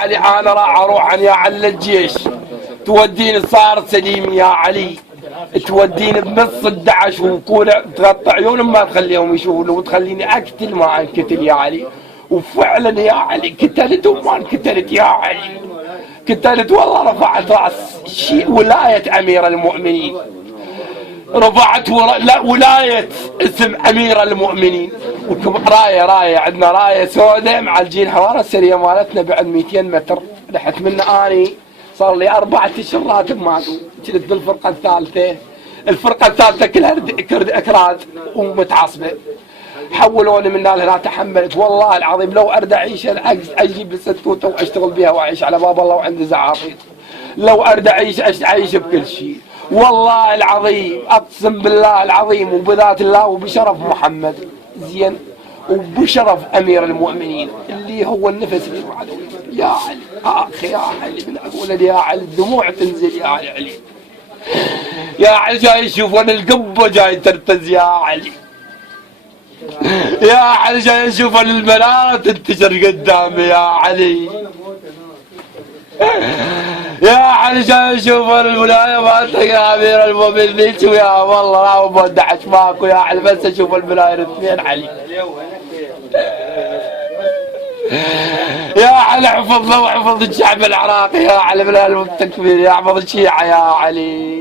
علي انا راح اروح يا على الجيش، توديني صار سليم يا علي، توديني بنص الدعش وكوع تغطي عيونهم ما تخليهم يشوفون وتخليني اقتل ما انقتل يا علي. وفعلا يا علي قتلت وما انقتلت يا علي، قتلت والله. رفعت راس ولاية امير المؤمنين، رفعت ولاية اسم امير المؤمنين. راية عندنا راية سوداء معالجين حرارة السرية مالتنا بعد 200 متر. رحت من اني صار لي 4 اشهر راتب ماكو. كنت بالفرقة الثالثة، الفرقة الثالثة كلها اكراد ومتعصبة. حولوني من هنا، تحملت والله العظيم. لو ارد اعيش اجيب الستوته واشتغل بها واعيش على باب الله وعندي زعافير. لو ارد اعيش بكل شيء والله العظيم، اقسم بالله العظيم وبذات الله وبشرف محمد زين وبشرف امير المؤمنين اللي هو النفس اللي بعده. يا علي اخي، يا علي من اقول يا علي الدموع تنزل يا علي. يا علي جاي يشوفون القبه جاي ترتز يا علي. يا علي جاي نشوف المنارة تنتشر قدامي يا علي. يا علي جاي نشوف الولاية مالتك يا امير المؤمنين. يا والله لا بودعش ماكو يا علي، بس اشوف المناير الاثنين علي. يا علي احفظنا واحفظ الشعب العراقي يا علي من التكبير، يا احفظ الشيعة يا علي.